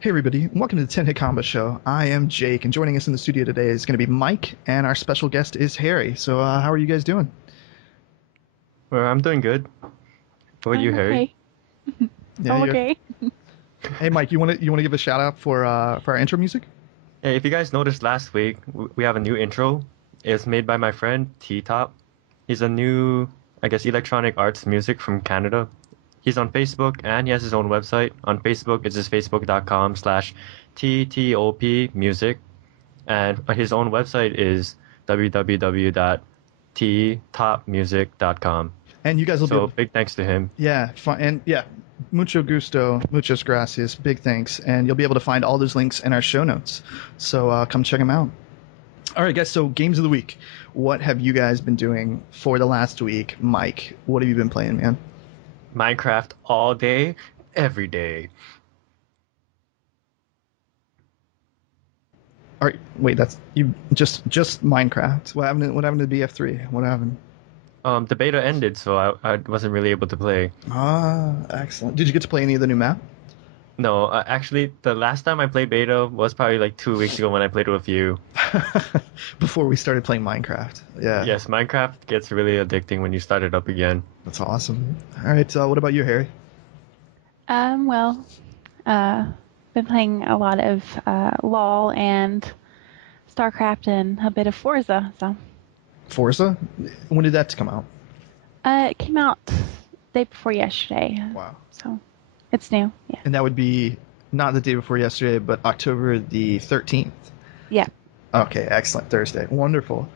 Hey everybody, welcome to the 10HitCombo show. I am Jake, and joining us in the studio today is going to be Mike, and our special guest is Harry. So, how are you guys doing? Well, I'm doing good. What about you, I'm Harry? okay. Yeah, I'm you're... okay. Hey Mike, you want to give a shout out for our intro music? Hey, if you guys noticed last week, we have a new intro. It's made by my friend T-Top. He's a new, I guess, electronic arts music from Canada. He's on Facebook and he has his own website. On Facebook, it's just facebook.com/TTOP music. And his own website is www.ttopmusic.com. And you guys will be So able, big thanks to him. yeah, and yeah, mucho gusto, muchas gracias, big thanks, and you'll be able to find all those links in our show notes. So come check them out. All right, guys. So games of the week. What have you guys been doing for the last week, Mike? What have you been playing, man? Minecraft all day, every day. All right, wait, that's you just Minecraft. What happened to BF3? What happened? The beta ended, so I wasn't really able to play. Ah, excellent. Did you get to play any of the new map? No, actually, the last time I played beta was probably like 2 weeks ago when I played with you. Before we started playing Minecraft. Yeah, Yes, Minecraft gets really addicting when you start it up again. that's awesome. All right, what about you, Harry? Well, uh, been playing a lot of LOL and StarCraft and a bit of Forza. So, Forza? When did that come out? it came out day before yesterday. Wow. So, it's new. Yeah. And that would be not the day before yesterday, but October the 13th. Yeah. Okay, excellent. Thursday. Wonderful.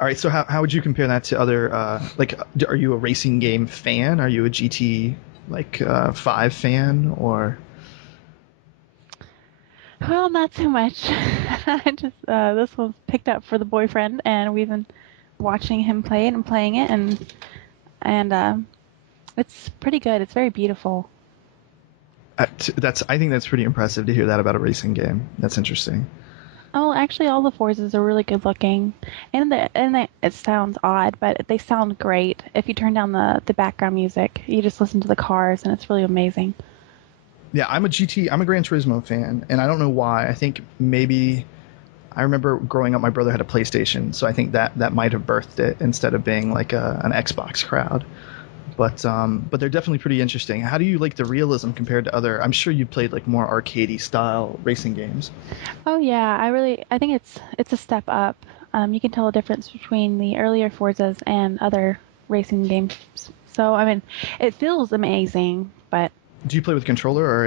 All right, so how would you compare that to other, are you a racing game fan? Are you a GT, 5 fan, or? Well, not so much. I just this was picked up for the boyfriend, and we've been watching him play it and playing it, and it's pretty good. It's very beautiful. I think that's pretty impressive to hear that about a racing game. That's interesting. Oh, actually, all the Forzas are really good looking, and it sounds odd, but they sound great. If you turn down the background music, you just listen to the cars, and it's really amazing. Yeah, I'm a Gran Turismo fan, and I don't know why. I think maybe I remember growing up, my brother had a PlayStation, so I think that might have birthed it instead of being like an Xbox crowd. But they're definitely pretty interesting. How do you like the realism compared to other? I'm sure you played like more arcadey style racing games. Oh yeah, I think it's a step up. You can tell a difference between the earlier Forzas and other racing games. So I mean, it feels amazing, but Do you play with controller or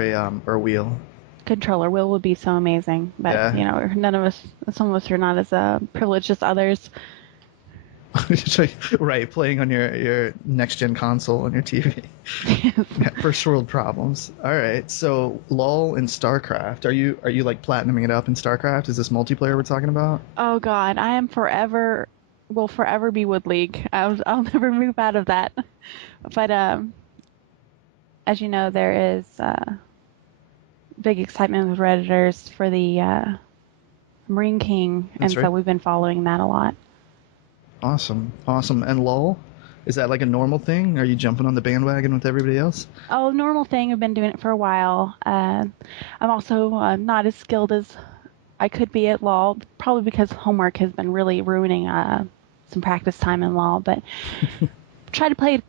a wheel? controller wheel would be so amazing. But Yeah. none of us, some of us are not as privileged as others. Right, playing on your next gen console on your TV. Yeah, first world problems. All right, so LOL and StarCraft. Are you like platinuming it up in StarCraft? Is this multiplayer we're talking about? Oh God, I am forever, will forever be Wood League. I'll never move out of that. But as you know, there is big excitement with Redditors for the Marine King, That's and so right. we've been following that a lot. Awesome, awesome. And LOL, is that like a normal thing? Are you jumping on the bandwagon with everybody else? Oh, normal thing. I've been doing it for a while. I'm also not as skilled as I could be at LOL, probably because homework has been really ruining some practice time in LOL, but try to play it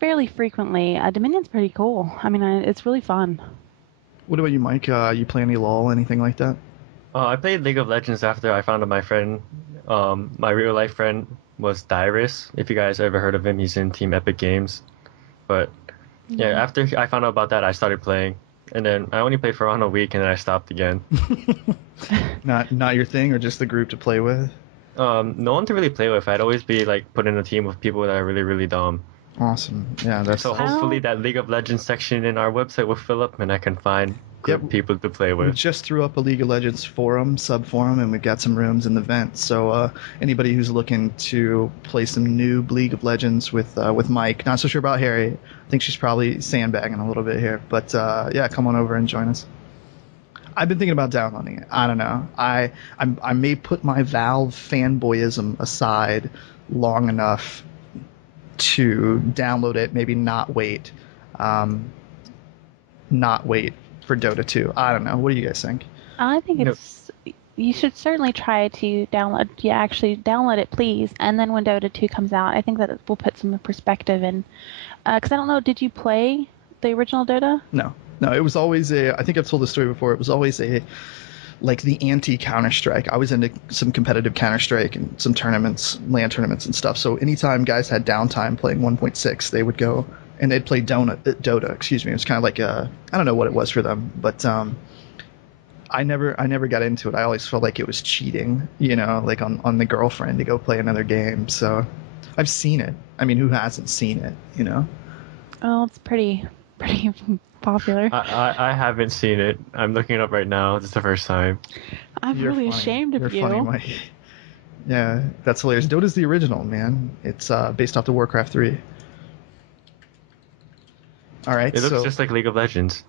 fairly frequently. Dominion's pretty cool. I mean, it's really fun. What about you, Mike? You play any LOL, anything like that? I played League of Legends after I found out my friend, my real life friend was Dyrus. If you guys ever heard of him, he's in Team Epic Games. But yeah, Mhm. after I found out about that, I started playing. And then I only played for around a week and then I stopped again. Not your thing, or just the group to play with? No one to really play with. I'd always be like put in a team with people that are really, really dumb. Awesome. Yeah, that's So hopefully Oh, that League of Legends section in our website will fill up and I can find yep. good people to play We with. just threw up a League of Legends forum, sub forum, and we've got some rooms in the vent. So anybody who's looking to play some new League of Legends with Mike, not so sure about Harry. I think she's probably sandbagging a little bit here, but yeah, come on over and join us. I've been thinking about downloading it. I don't know. I may put my Valve fanboyism aside long enough to download it. Maybe not wait. Not wait for Dota 2. I don't know. What do you guys think? I think Yep. you should certainly try to download. Yeah, actually download it, please. And then when Dota 2 comes out, I think that will put some perspective in. Because I don't know, did you play the original Dota? No, no. It was always a. I think I've told the story before. It was always a like the anti Counter-Strike. I was into some competitive Counter-Strike and some tournaments, LAN tournaments and stuff. So anytime guys had downtime playing 1.6, they would go and they'd play Dota. Excuse me. It was kind of like I don't know what it was for them, but I never got into it. I always felt like it was cheating, like on the girlfriend to go play another game. So I've seen it. I mean, who hasn't seen it? Oh, it's pretty popular. I haven't seen it. I'm looking it up right now. This is the first time. I'm You're really funny. ashamed of You're you. funny, Mike. Yeah, that's hilarious. Dota's the original, man. It's based off the Warcraft 3. All right, It looks so just like League of Legends.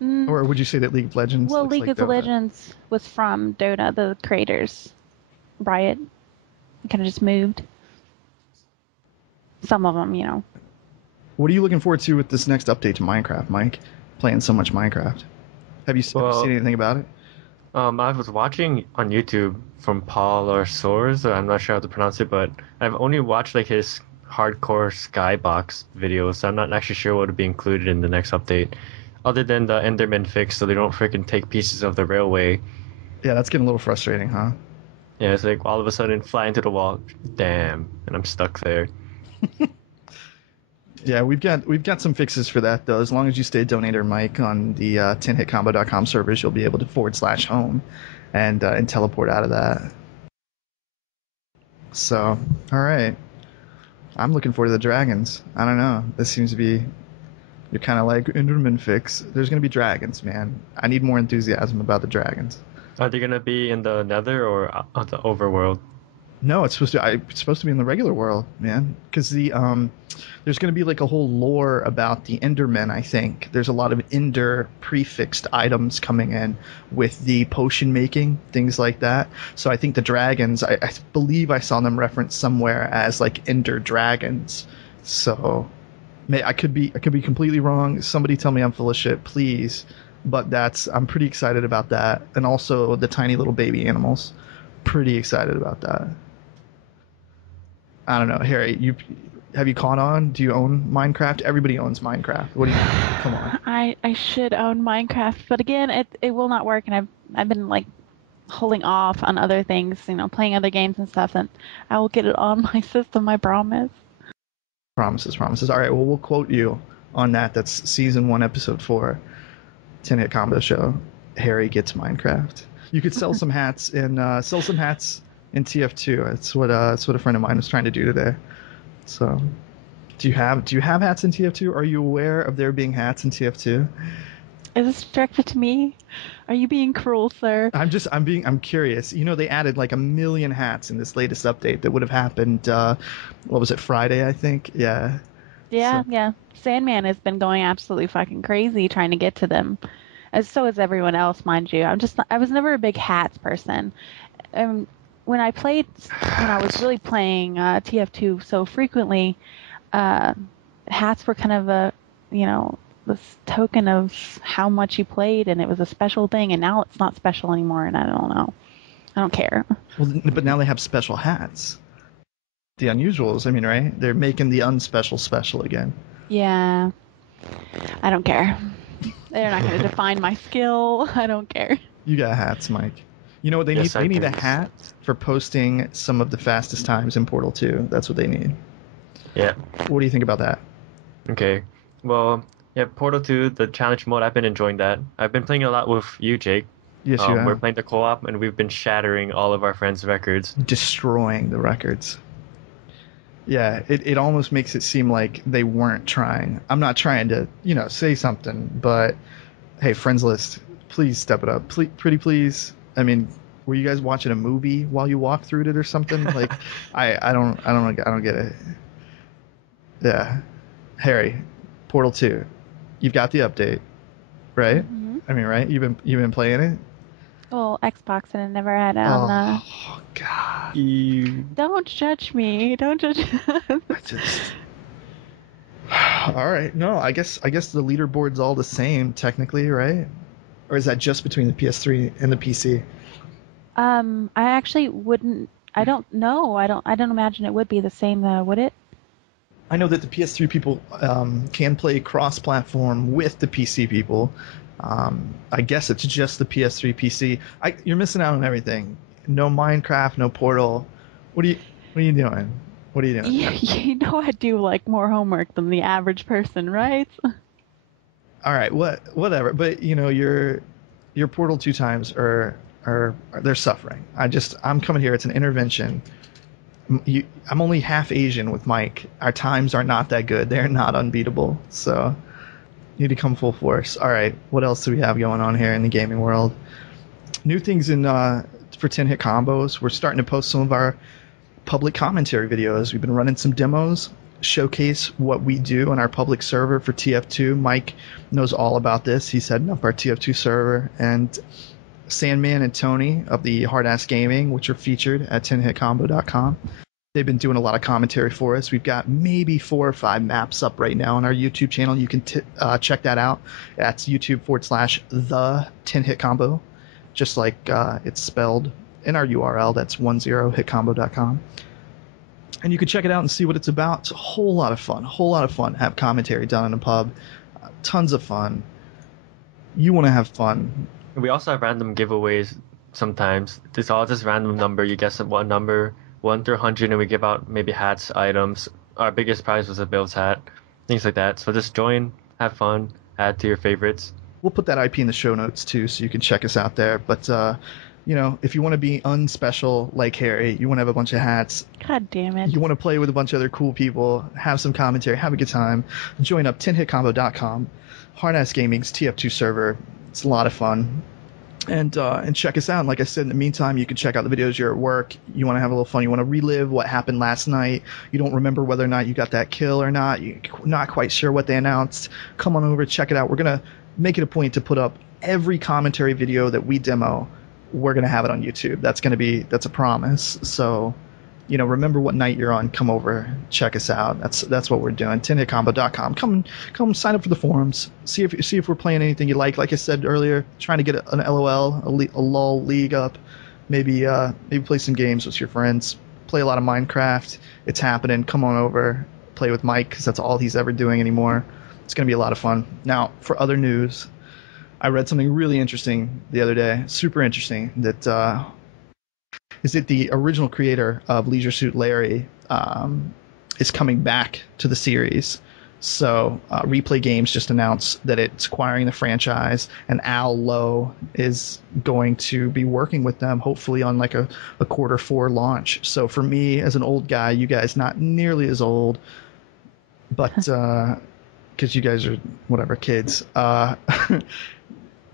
or would you say that League of Legends Well, looks League like of Dota? Legends was from Dota, the creators. Riot. Kind of just moved. Some of them. What are you looking forward to with this next update to Minecraft, Mike? Playing so much Minecraft. Have you Well, seen anything about it? I was watching on YouTube from Paul or Soares, I'm not sure how to pronounce it, but I've only watched like his hardcore skybox videos, so I'm not actually sure what would be included in the next update, other than the Enderman fix, so they don't freaking take pieces of the railway. Yeah, that's getting a little frustrating, huh? Yeah, it's like all of a sudden fly into the wall, damn, and I'm stuck there. Yeah, we've got some fixes for that though. As long as you stay donator Mike on the 10HitCombo.com servers, you'll be able to /home and teleport out of that. So, all right. I'm looking forward to the dragons. I don't know. This seems to be you're kind of like Enderman fix. There's gonna be dragons, man. I need more enthusiasm about the dragons. Are they gonna be in the Nether or the overworld? No, it's supposed to be in the regular world, man. Because there's going to be like a whole lore about the Endermen. I think there's a lot of Ender prefixed items coming in with the potion making, things like that. So I think the dragons, I believe I saw them referenced somewhere as like Ender dragons. So I could be completely wrong. Somebody tell me I'm full of shit, please. But I'm pretty excited about that, and also the tiny little baby animals. Pretty excited about that. I don't know, Harry. Have you caught on? Do you own Minecraft? Everybody owns Minecraft. What do you? Come on. I should own Minecraft, but again, it will not work, and I've been like holding off on other things, playing other games and stuff, and I will get it on my system, I promise. Promises. All right. Well, we'll quote you on that. That's season 1, episode 4, 10-hit combo show. Harry gets Minecraft. You could sell some hats in TF2. That's what a friend of mine was trying to do today. So, do you have hats in TF2? Are you aware of there being hats in TF2? Is this directed to me? Are you being cruel, sir? I'm curious. They added like 1 million hats in this latest update that would have happened. What was it, Friday? I think. Yeah. Yeah, So, yeah. Sandman has been going absolutely fucking crazy trying to get to them. As so is everyone else, mind you. I was never a big hats person. When I was really playing TF2 so frequently, hats were kind of this token of how much you played, and it was a special thing, and now it's not special anymore, and I don't know. I don't care. well, but now they have special hats. The unusuals, I mean, right? They're making the unspecial special again. Yeah. I don't care. They're not going to define my skill. I don't care. You got hats, Mike. You know what they need? Yes, I They need a do. hat for posting some of the fastest times in Portal 2. That's what they need. Yeah. What do you think about that? Okay. Well, yeah, Portal 2, the challenge mode, I've been enjoying that. I've been playing a lot with you, Jake. Yes, you We're have. playing the co-op, and we've been shattering all of our friends' records. Destroying the records. Yeah, it almost makes it seem like they weren't trying. I'm not trying to, say something, but hey, friends list, please step it up. Pretty please. I mean, were you guys watching a movie while you walked through it or something? Like, I don't get it. Yeah, Harry, Portal 2, you've got the update, right? Mm-hmm. I mean, right? You've been playing it. Well, Xbox and I never had it on the... Oh God. You... Don't judge me. Don't judge. I just. All right. No, I guess the leaderboard's all the same technically, right? Or is that just between the PS3 and the PC? I actually wouldn't. I don't know. I don't imagine it would be the same though, would it? I know that the PS3 people can play cross-platform with the PC people. I guess it's just the PS3 PC. You're missing out on everything. No Minecraft, no Portal. What are you doing? What are you doing? You know I do like more homework than the average person, right? All right, whatever. But your Portal 2 times are they're suffering. I'm coming here. It's an intervention. I'm only half Asian with Mike. Our times are not that good. They're not unbeatable. So you need to come full force. All right, what else do we have going on here in the gaming world? New things in for 10 hit combos. We're starting to post some of our public commentary videos. We've been running some demos, showcase what we do on our public server for TF2. Mike knows all about this. He's heading up our TF2 server, and Sandman and Tony of the Hard Ass Gaming, which are featured at 10hitcombo.com. They've been doing a lot of commentary for us. We've got maybe 4 or 5 maps up right now on our YouTube channel. You can check that out. That's YouTube/the 10HitCombo, just like it's spelled in our URL. That's 10hitcombo.com. And you can check it out and see what it's about. It's a whole lot of fun. Whole lot of fun. Have commentary done in a pub. Tons of fun. You want to have fun. We also have random giveaways sometimes. It's all just random number. You guess one number, 1 through 100, and we give out maybe hats, items. Our biggest prize was a Bills hat, things like that. So just join, have fun, add to your favorites. We'll put that IP in the show notes too, so you can check us out there. But if you want to be unspecial like Harry, you want to have a bunch of hats. God damn it. You want to play with a bunch of other cool people, have some commentary, have a good time. Join up 10hitcombo.com, Hard Ass Gaming's TF2 server. It's a lot of fun. And check us out. And like I said, in the meantime, you can check out the videos. You're at work. You want to have a little fun. You want to relive what happened last night. You don't remember whether or not you got that kill or not. You're not quite sure what they announced. Come on over, check it out. We're going to make it a point to put up every commentary video that we demo. We're going to have it on YouTube. That's a promise. So, remember what night you're on. Come over, check us out. That's what we're doing. 10hitcombo.com. Come sign up for the forums. See if we're playing anything you like. Like I said earlier, trying to get an LOL, a LOL league up. Maybe play some games with your friends. Play a lot of Minecraft. It's happening. Come on over, play with Mike, because that's all he's ever doing anymore. It's going to be a lot of fun. Now, for other news, I read something really interesting the other day. Super interesting. That is it. The original creator of Leisure Suit Larry is coming back to the series. So Replay Games just announced that it's acquiring the franchise, and Al Lowe is going to be working with them, hopefully on like a Q4 launch. So for me, as an old guy, you guys not nearly as old, but because you guys are whatever kids.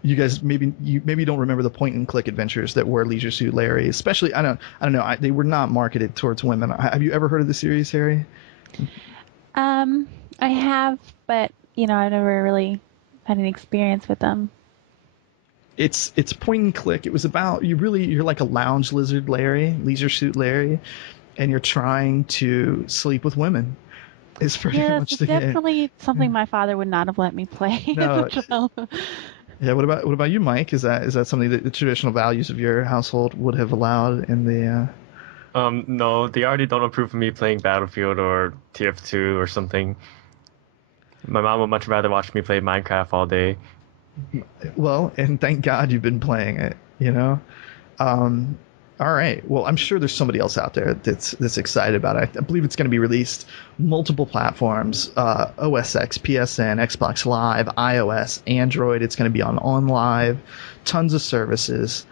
You guys maybe don't remember the point and click adventures that were Leisure Suit Larry, especially I don't know, they were not marketed towards women. Have you ever heard of the series, Harry? I have, but I've never really had any experience with them. It's point and click. It was about you're like a lounge lizard Larry, Leisure Suit Larry, and you're trying to sleep with women. It's pretty much the game. Definitely something my father would not have let me play. No. As a child. Yeah, what about you, Mike? Is that something that the traditional values of your household would have allowed in the No, they already don't approve of me playing Battlefield or TF2 or something. My mom would much rather watch me play Minecraft all day. Well, and thank God you've been playing it, All right. Well, I'm sure there's somebody else out there that's excited about it. I believe it's going to be released multiple platforms: OS X, PSN, Xbox Live, iOS, Android. It's going to be on OnLive, tons of services.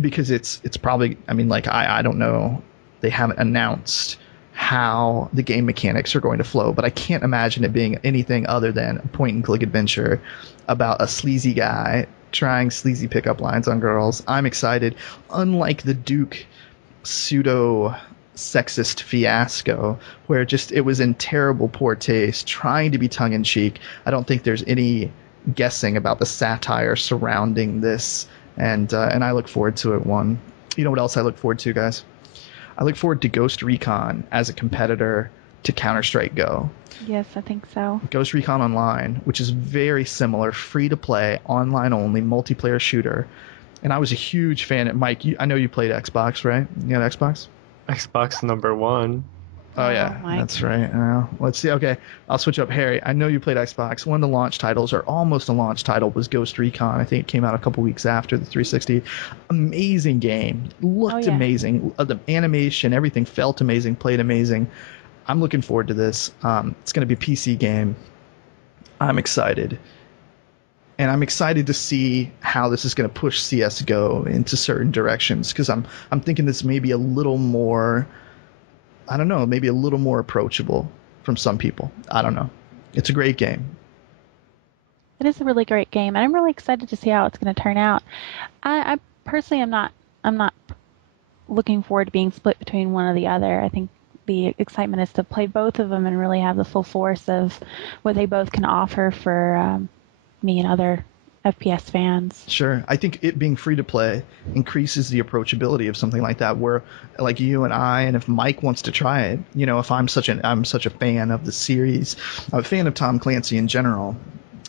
Because it's probably, I don't know, they haven't announced how the game mechanics are going to flow, but I can't imagine it being anything other than a point and click adventure about a sleazy guy trying sleazy pickup lines on girls. I'm excited. Unlike the Duke pseudo sexist fiasco where it was in terrible poor taste, trying to be tongue in cheek, I don't think there's any guessing about the satire surrounding this. And I look forward to it. You know what else I look forward to, guys? I look forward to Ghost Recon as a competitor to Counter-Strike Go. Yes, I think so. Ghost Recon Online, which is very similar, free to play, online only, multiplayer shooter. And I was a huge fan of Mike. I know you played Xbox, right? You had Xbox? Xbox number one. Oh, yeah, Mike. that's right. Let's see. Okay, I'll switch up. Harry, I know you played Xbox. One of the launch titles, or almost a launch title, was Ghost Recon. I think it came out a couple weeks after the 360. Amazing game. Looked amazing. The animation, everything felt amazing, played amazing. I'm looking forward to this. It's going to be a PC game. I'm excited. And I'm excited to see how this is going to push CSGO into certain directions, because I'm thinking this may be a little more, I don't know, maybe a little more approachable from some people. I don't know. It's a great game. It is a really great game, and I'm really excited to see how it's going to turn out. I personally am not looking forward to being split between one or the other. I think the excitement is to play both of them and really have the full force of what they both can offer for me and other FPS fans. Sure. I think it being free to play increases the approachability of something like that, where like you and I, and if Mike wants to try it, if I'm such a fan of the series, I'm a fan of Tom Clancy in general,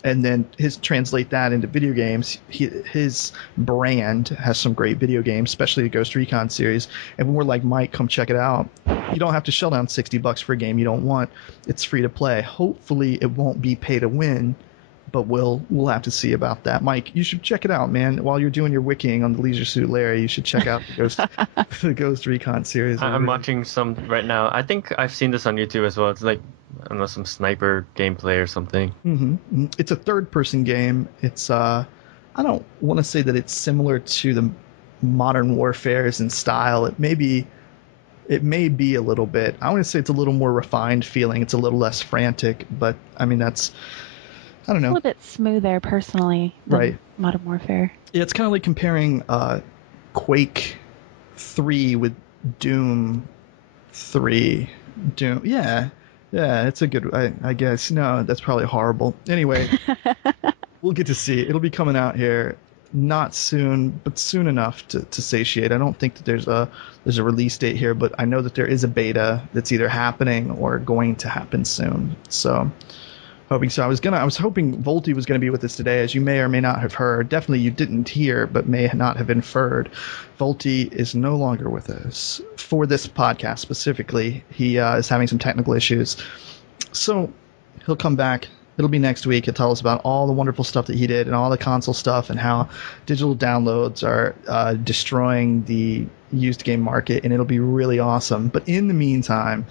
and then translate that into video games. His brand has some great video games, especially the Ghost Recon series. And when we're like, Mike, come check it out, you don't have to shell down $60 for a game you don't want. It's free to play. Hopefully it won't be pay to win, but we'll have to see about that. Mike, you should check it out, man. While you're doing your wikiing on the Leisure Suit Larry, you should check out the Ghost Recon series. I'm watching some right now. I think I've seen this on YouTube as well. It's like, I don't know, some sniper gameplay or something. Mm-hmm. It's a third-person game. It's I don't want to say that it's similar to the Modern Warfare's in style. It may be a little bit. I want to say it's a little more refined feeling. It's a little less frantic, but I mean that's, I don't know. A little bit smoother, personally, than right. Modern Warfare. Yeah, it's kind of like comparing Quake 3 with Doom 3. Doom, yeah, it's a good. I guess no, that's probably horrible. Anyway, we'll get to see it. It'll be coming out here, not soon, but soon enough to satiate. I don't think that there's a release date here, but I know that there is a beta that's either happening or going to happen soon. So. Hoping so. I was hoping Volty was going to be with us today, as you may or may not have heard. Definitely you didn't hear, but may not have inferred. Volty is no longer with us for this podcast specifically. He is having some technical issues. So he'll come back. It'll be next week. He'll tell us about all the wonderful stuff that he did and all the console stuff and how digital downloads are destroying the used game market, and it'll be really awesome. But in the meantime,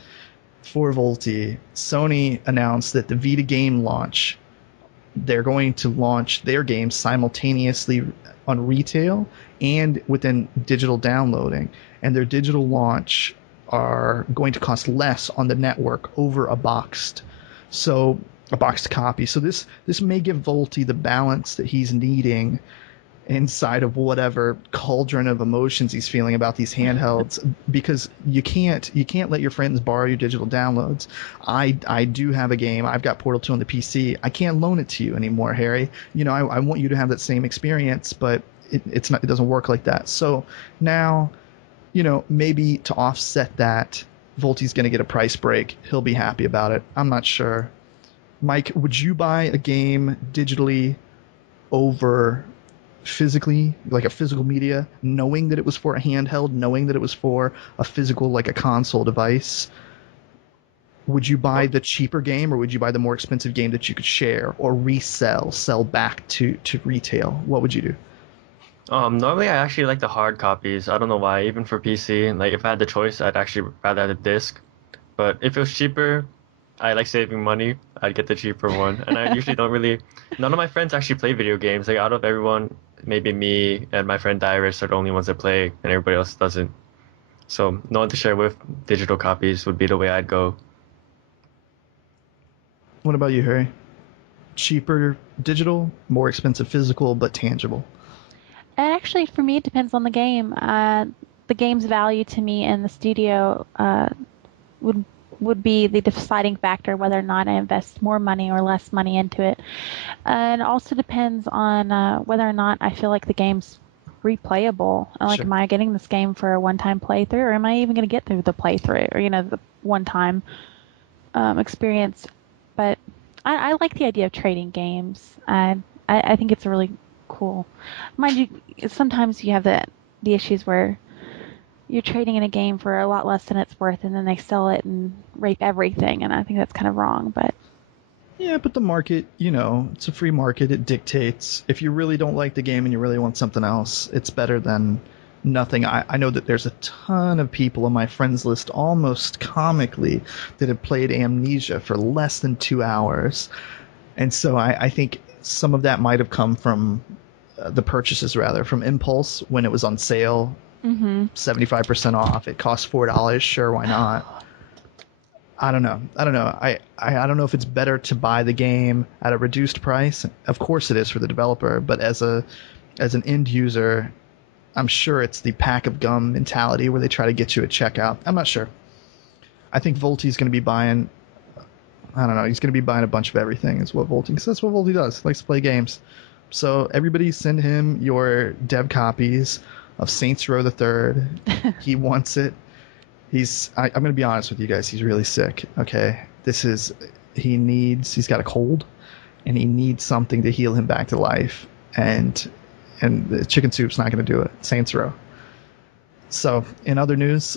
for Volty, Sony announced that the Vita game launch, they're going to launch their games simultaneously on retail and within digital downloading. And their digital launch are going to cost less on the network over a boxed copy. So this may give Volty the balance that he's needing inside of whatever cauldron of emotions he's feeling about these handhelds, because you can't let your friends borrow your digital downloads. I do have a game. I've got Portal 2 on the PC. I can't loan it to you anymore, Harry. I want you to have that same experience, but it doesn't work like that. So now, maybe to offset that, Volty's going to get a price break. He'll be happy about it. I'm not sure. Mike, would you buy a game digitally over physically, like a physical media, knowing that it was for a handheld, knowing that it was for a physical, like a console device? Would you buy the cheaper game, or would you buy the more expensive game that you could share or sell back to retail? What would you do? Normally I actually like the hard copies. I don't know why. Even for PC, like if I had the choice, I'd actually rather have a disc. But if it was cheaper, I like saving money. I'd get the cheaper one. And I usually don't really. None of my friends actually play video games. Like out of everyone, maybe me and my friend Dyrus are the only ones that play, and everybody else doesn't. So no one to share with. Digital copies would be the way I'd go. What about you, Harry? Cheaper digital, more expensive physical, but tangible? And actually, for me, it depends on the game. The game's value to me in the studio would be the deciding factor whether or not I invest more money or less money into it. And it also depends on whether or not I feel like the game's replayable. Like, sure. Am I getting this game for a one-time playthrough, or am I even going to get through the playthrough, or the one time? experience, but I like the idea of trading games. I think it's really cool. Mind you, sometimes you have the issues where you're trading in a game for a lot less than it's worth, and then they sell it and rape everything, and I think that's kind of wrong. But Yeah, but the market, it's a free market. It dictates. If you really don't like the game and you really want something else, it's better than nothing. I know that there's a ton of people on my friends list, almost comically, that have played Amnesia for less than 2 hours. And so I think some of that might have come from the purchases, rather, from Impulse when it was on sale, 75% off. It cost $4. Sure, why not? I don't know. I don't know if it's better to buy the game at a reduced price. Of course it is for the developer, but as an end user, I'm sure it's the pack of gum mentality where they try to get you at checkout. I'm not sure. I think Volty's going to be buying. I don't know. He's going to be buying a bunch of everything. Is what Volty. Because that's what Volty does. He likes to play games. So everybody send him your dev copies of Saints Row the Third. He wants it. I'm going to be honest with you guys. He's really sick. Okay. He's got a cold and he needs something to heal him back to life. And the chicken soup's not going to do it. Saints Row. So in other news,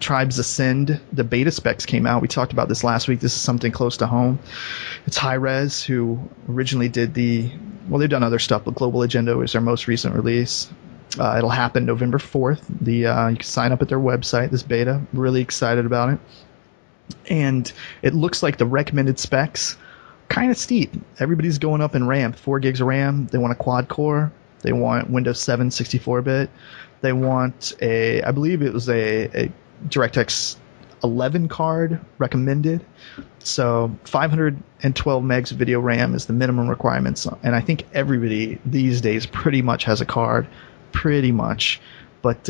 Tribes Ascend, the beta specs came out. We talked about this last week. This is something close to home. It's Hi-Rez, who originally did they've done other stuff, but Global Agenda was their most recent release. It'll happen November 4th. You can sign up at their website, this beta. Really excited about it. And it looks like the recommended specs, kind of steep. Everybody's going up in RAM. 4 gigs of RAM. They want a quad core. They want Windows 7 64-bit. They want I believe it was a DirectX 11 card recommended. So 512 megs of video RAM is the minimum requirements. And I think everybody these days pretty much has a card. Pretty much. But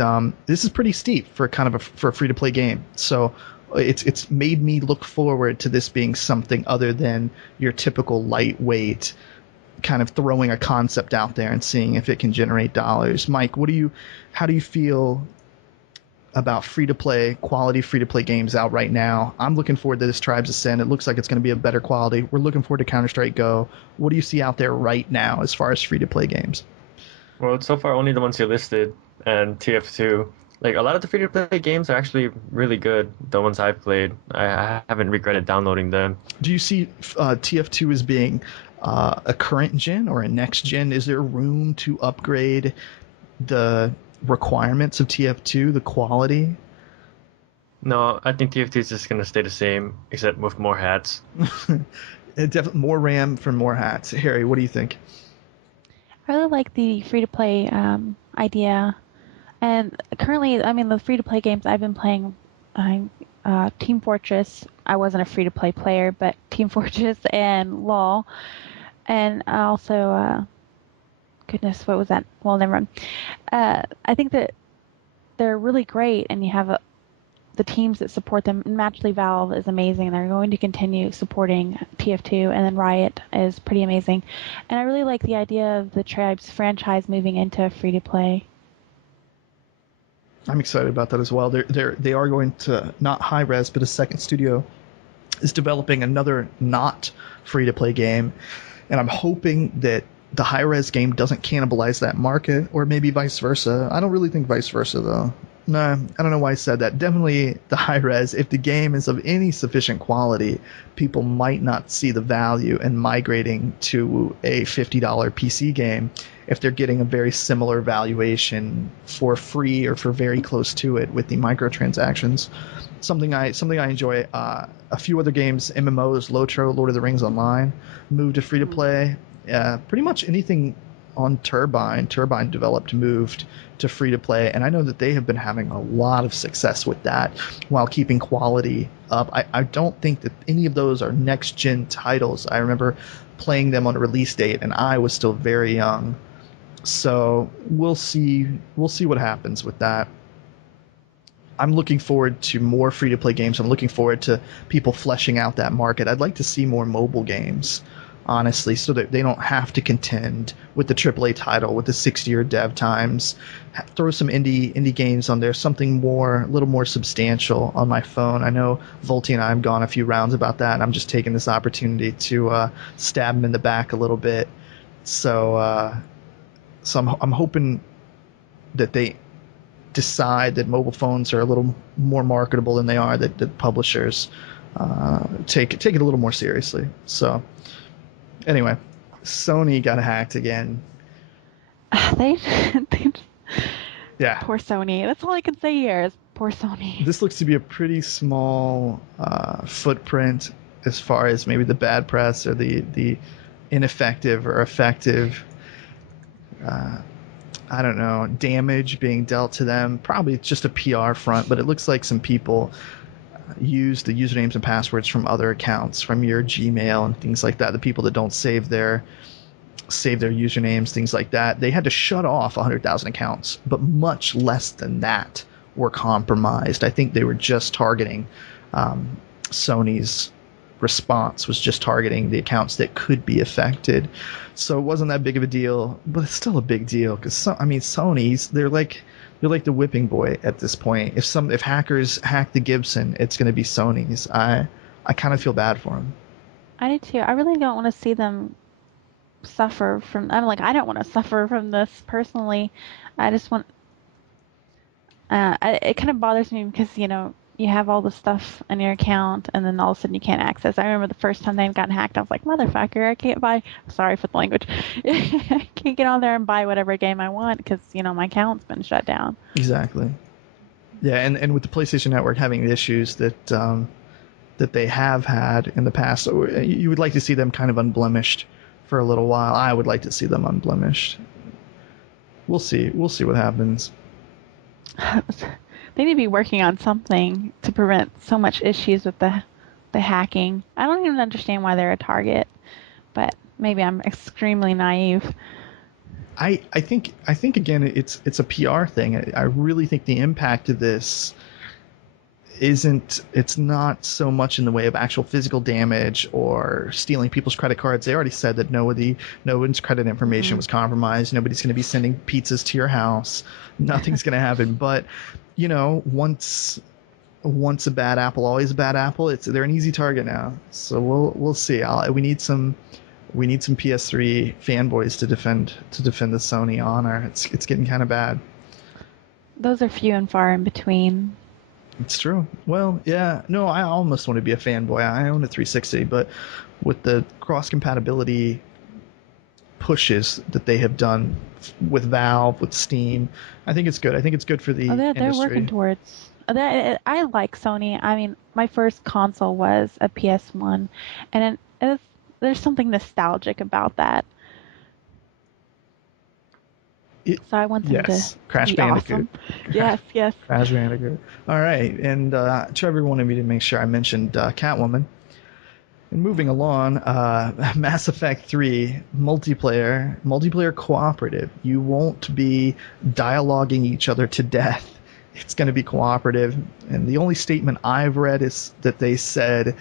this is pretty steep for kind of for a free-to-play game. So it's made me look forward to this being something other than your typical lightweight kind of throwing a concept out there and seeing if it can generate dollars. Mike, how do you feel about quality free-to-play games out right now? I'm looking forward to this Tribes Ascend. It looks like it's going to be a better quality. We're looking forward to Counter-Strike Go. What do you see out there right now as far as free-to-play games? Well, so far only the ones you listed and TF2. Like a lot of the free-to-play games are actually really good. The ones I've played, I haven't regretted downloading them. Do you see TF2 as being a current gen or a next gen? Is there room to upgrade the requirements of TF2, the quality? No, I think TF2 is just gonna stay the same, except with more hats. Definitely more RAM for more hats. Harry, what do you think? I really like the free-to-play idea. And currently, I mean, the free-to-play games I've been playing, Team Fortress. I wasn't a free-to-play player, but Team Fortress and LoL, and also, goodness, what was that? Well, never mind. I think that they're really great, and you have the teams that support them. Naturally, Valve is amazing. They're going to continue supporting TF2, and then Riot is pretty amazing. And I really like the idea of the Tribes franchise moving into free-to-play. I'm excited about that as well. They are going to, not Hi-Rez, but a second studio is developing another not free-to-play game, and I'm hoping that the Hi-Rez game doesn't cannibalize that market, or maybe vice versa. I don't really think vice versa, though. No, I don't know why I said that. Definitely the Hi-Rez, if the game is of any sufficient quality, people might not see the value in migrating to a $50 PC game if they're getting a very similar valuation for free or for very close to it with the microtransactions. Something I enjoy. A few other games, MMOs, Lotro, Lord of the Rings Online, moved to free to play. Pretty much anything on Turbine developed moved to free to play, and I know that they have been having a lot of success with that while keeping quality up. I don't think that any of those are next gen titles. I remember playing them on a release date and I was still very young. So we'll see what happens with that. I'm looking forward to more free-to-play games. I'm looking forward to people fleshing out that market. I'd like to see more mobile games. honestly, so that they don't have to contend with the AAA title with the 6-year dev times. Throw some indie games on there, something a little more substantial on my phone. I know Volty and I have gone a few rounds about that, and I'm just taking this opportunity to stab him in the back a little bit. So I'm hoping that they decide that mobile phones are a little more marketable than they are, that publishers take it a little more seriously. So anyway, Sony got hacked again. They, they Yeah, poor Sony. That's all I can say here is poor Sony. this looks to be a pretty small footprint as far as maybe the bad press or the ineffective or effective I don't know, damage being dealt to them. Probably it's just a PR front, but it looks like some people use the usernames and passwords from other accounts, from your Gmail and things like that. The people that don't save their usernames, things like that. They had to shut off 100,000 accounts, but much less than that were compromised. I think they were just targeting Sony's response was just targeting the accounts that could be affected. So it wasn't that big of a deal, but it's still a big deal because Sony's they're like the whipping boy at this point. If hackers hack the Gibson, it's going to be Sony's. I kind of feel bad for them. I do too. I really don't want to see them suffer from. I don't want to suffer from this personally. I just want. It kind of bothers me because you have all the stuff on your account and then all of a sudden you can't access. I remember the first time they got hacked, I was like, motherfucker, I can't buy. Sorry for the language. I can't get on there and buy whatever game I want because my account's been shut down. Exactly. Yeah, and with the PlayStation Network having the issues that they have had in the past, so you would like to see them kind of unblemished for a little while. I would like to see them unblemished. We'll see. We'll see what happens. They need to be working on something to prevent so much issues with the hacking. I don't even understand why they're a target, but maybe I'm extremely naive. I think again it's a PR thing. I really think the impact of this it's not so much in the way of actual physical damage or stealing people's credit cards. They already said that no one's credit information was compromised. Nobody's going to be sending pizzas to your house. Nothing's going to happen. But once a bad apple, always a bad apple. They're an easy target now. So we'll see. We need some PS3 fanboys to defend the Sony honor. It's getting kind of bad. Those are few and far in between. It's true. Well, yeah. No, I almost want to be a fanboy. I own a 360, but with the cross-compatibility pushes that they have done with Valve, with Steam, I think it's good. I think it's good for the industry. They're working towards that. I like Sony. I mean, my first console was a PS1, and there's something nostalgic about that. So I want them to Crash be Bandicoot. Awesome. Yes. Crash Bandicoot. All right, and Trevor wanted me to make sure I mentioned Catwoman. And moving along, Mass Effect 3 multiplayer cooperative. You won't be dialoguing each other to death. It's going to be cooperative. And the only statement I've read is that they said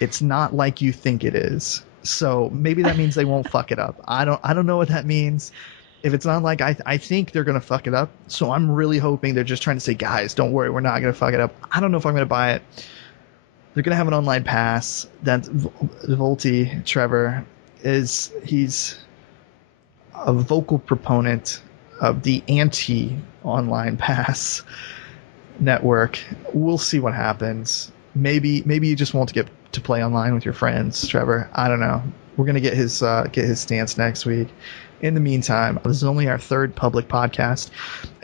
it's not like you think it is. So maybe that means they won't fuck it up. I don't know what that means. If it's not like I think they're going to fuck it up. So I'm really hoping they're just trying to say, guys, don't worry, we're not going to fuck it up. I don't know if I'm going to buy it. They're going to have an online pass. That Volty, Trevor, he's a vocal proponent of the anti-online pass network. We'll see what happens. Maybe you just won't get to play online with your friends, Trevor. I don't know. We're going to get his stance next week. In the meantime, this is only our third public podcast,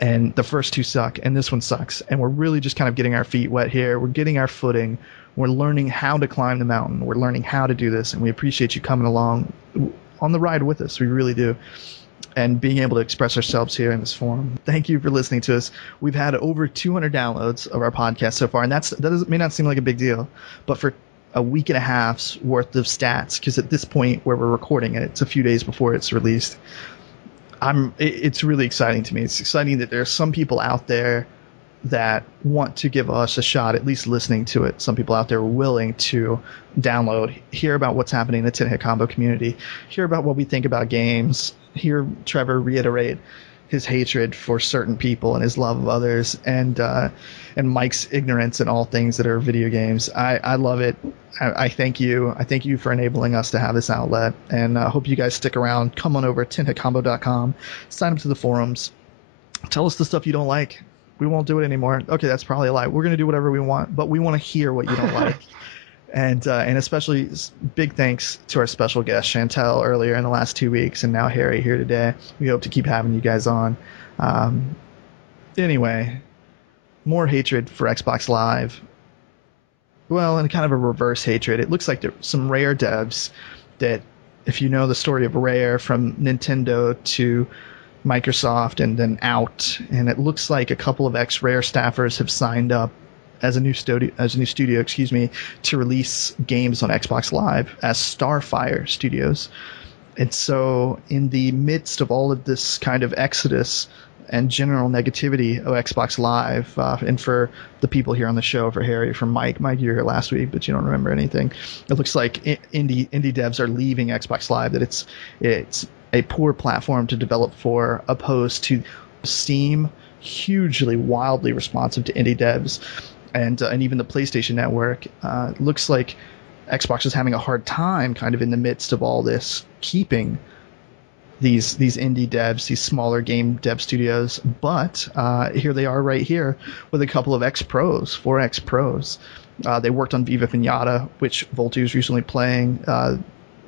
and the first two suck, and this one sucks. And we're really just kind of getting our feet wet here. We're getting our footing. We're learning how to climb the mountain. We're learning how to do this, and we appreciate you coming along on the ride with us. We really do. And being able to express ourselves here in this forum. Thank you for listening to us. We've had over 200 downloads of our podcast so far, and that may not seem like a big deal, but for a week and a half's worth of stats, because at this point where we're recording it, it's a few days before it's released. It's really exciting to me. It's exciting that there are some people out there that want to give us a shot, at least listening to it. Some people out there willing to download, hear about what's happening in the 10 Hit Combo community, hear about what we think about games, hear Trevor reiterate his hatred for certain people and his love of others, and Mike's ignorance in all things that are video games. I love it. I thank you. I thank you for enabling us to have this outlet, and I hope you guys stick around. Come on over to 10hitcombo.com, sign up to the forums, tell us the stuff you don't like. We won't do it anymore. Okay, that's probably a lie. We're going to do whatever we want, but we want to hear what you don't like. And especially big thanks to our special guest, Chantel, earlier in the last 2 weeks, and now Harry here today. We hope to keep having you guys on. Anyway, more hatred for Xbox Live. Well, and kind of a reverse hatred. It looks like there's some Rare devs that, if you know the story of Rare from Nintendo to Microsoft and then out, and it looks like a couple of ex-Rare staffers have signed up as a new studio, to release games on Xbox Live as Starfire Studios. And so, in the midst of all of this kind of exodus and general negativity of Xbox Live, and for the people here on the show, for Harry, for Mike, you were here last week, but you don't remember anything. It looks like indie devs are leaving Xbox Live. That it's a poor platform to develop for, opposed to Steam, hugely, wildly responsive to indie devs, and even the PlayStation Network. Looks like Xbox is having a hard time, kind of in the midst of all this, keeping these indie devs, these smaller game dev studios. But here they are, right here, with a couple of ex-pros, 4 ex-pros. They worked on Viva Pinata, which Voltu is recently playing.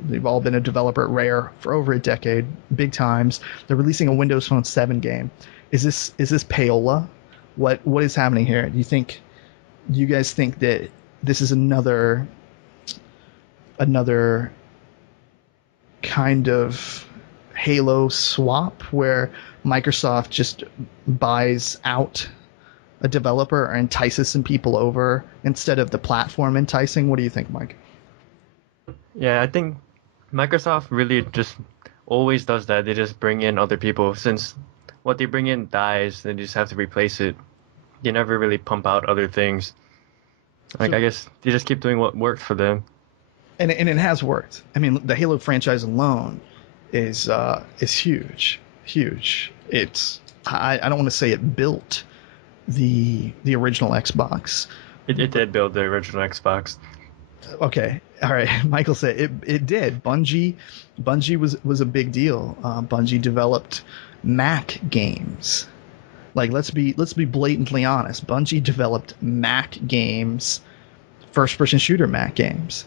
They've all been a developer at Rare for over a decade, big times. They're releasing a Windows Phone 7 game. Is this payola? What is happening here? Do you guys think that this is another kind of Halo swap where Microsoft just buys out a developer or entices some people over instead of the platform enticing? What do you think, Mike? Yeah, I think Microsoft really just always does that. They just bring in other people. Since what they bring in dies, they just have to replace it. They never really pump out other things. I guess they just keep doing what worked for them. And it has worked. I mean, the Halo franchise alone is huge. It's I don't want to say it built the original Xbox. It did build the original Xbox. Okay, all right. Michael said it did. Bungie was a big deal. Bungie developed Mac games. Like, let's be blatantly honest. Bungie developed Mac games, first-person shooter Mac games,